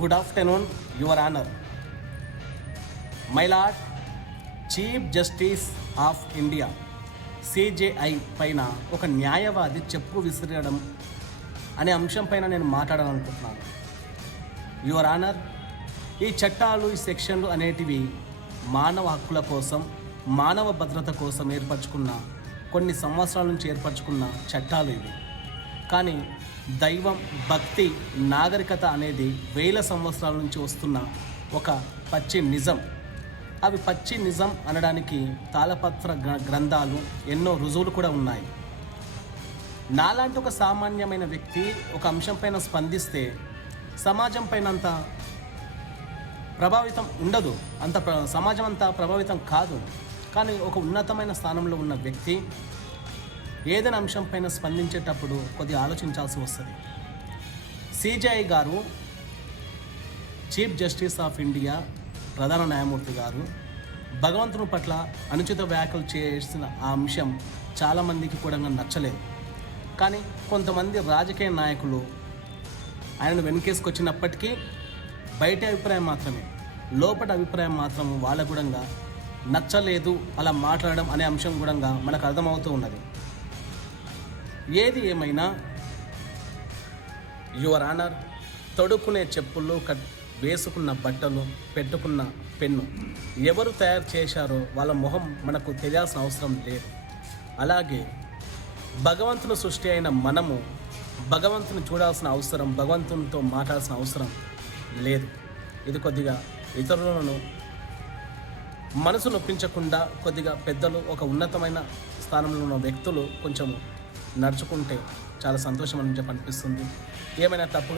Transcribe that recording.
Good afternoon your honour my lord chief justice of India CJI పైన ఒక న్యాయవాది చెప్పు విసిరడం అనే అంశం పైన నేను మాట్లాడాలనుకుంటున్నాను. యువర్ ఆనర్ ఈ చట్టాలు ఈ సెక్షన్లు అనేటివి మానవ హక్కుల కోసం మానవ భద్రత కోసం ఏర్పరచుకున్న కొన్ని సంవత్సరాల నుంచి ఏర్పరచుకున్న చట్టాలు ఇవి. కానీ దైవం భక్తి నాగరికత అనేది వేల సంవత్సరాల నుంచి వస్తున్న ఒక పచ్చి నిజం. అవి పచ్చి నిజం అనడానికి తాళపత్ర గ్ర- గ్రంథాలు ఎన్నో రుజువులు కూడా ఉన్నాయి. నాలాంటి ఒక సామాన్యమైన వ్యక్తి ఒక అంశం పైన స్పందిస్తే సమాజం పైన అంత ప్రభావితం ఉండదు. అంత సమాజం అంతా ప్రభావితం కాదు. కానీ ఒక ఉన్నతమైన స్థానంలో ఉన్న వ్యక్తి ఏదైనా అంశం పైన స్పందించేటప్పుడు కొద్దిగా ఆలోచించాల్సి వస్తుంది. సిజేఐ గారు చీఫ్ జస్టిస్ ఆఫ్ ఇండియా ప్రధాన న్యాయమూర్తి గారు భగవంతుని పట్ల అనుచిత వ్యాఖ్యలు చేసిన ఆ అంశం చాలామందికి కూడా నచ్చలేదు. కానీ కొంతమంది రాజకీయ నాయకులు ఆయనను వెనుకేసుకొచ్చినప్పటికీ బయట అభిప్రాయం మాత్రమే లోపల అభిప్రాయం మాత్రం వాళ్ళ కూడా నచ్చలేదు అలా మాట్లాడడం అనే అంశం కూడా మనకు అర్థమవుతూ ఉన్నది. ఏది ఏమైనా యువర్ ఆనర్ తొడుక్కునే చెప్పులు కట్ వేసుకున్న బట్టలు పెట్టుకున్న పెన్ను ఎవరు తయారు చేశారో వాళ్ళ మొహం మనకు తెలియాల్సిన అవసరం లేదు. అలాగే భగవంతుని సృష్టి అయిన మనము భగవంతుని చూడాల్సిన అవసరం భగవంతునితో మాట్లాడాల్సిన అవసరం లేదు. ఇది కొద్దిగా ఇతరులను మనసు నొప్పించకుండా కొద్దిగా పెద్దలు ఒక ఉన్నతమైన స్థానంలో ఉన్న వ్యక్తులు కొంచెం నడుచుకుంటే చాలా సంతోషం అని చెప్పి అనిపిస్తుంది. ఏమైనా తప్పు